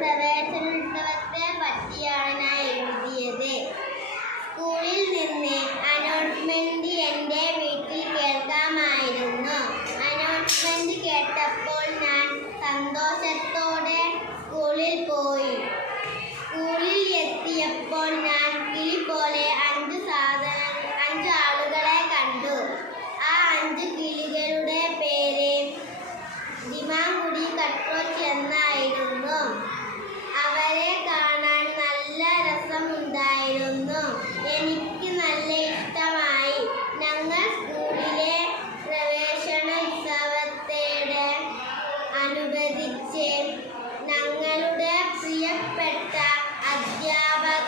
പ്രവേശനോത്സവത്തെ പറ്റിയാണ് ഞാൻ എഴുതിയത്. സ്കൂളിൽ നിന്ന് അനൗൺസ്മെന്റ് എന്റെ വീട്ടിൽ കേൾക്കാമായിരുന്നു. അനൗൺസ്മെന്റ് കേട്ടപ്പോൾ ഞാൻ സന്തോഷത്തോടെ സ്കൂളിൽ പോയി. സ്കൂളിൽ എത്തിയപ്പോൾ ഞാൻ കിളി പോലെ അഞ്ച് സാധനങ്ങൾ അഞ്ച് ആളുകളെ കണ്ടു. ആ അഞ്ച് കിളികളുടെ പേര് ദിമാങ്കുടി കട്രോച്ച് എന്നായിരുന്നു. పెడతా అధ్యాపక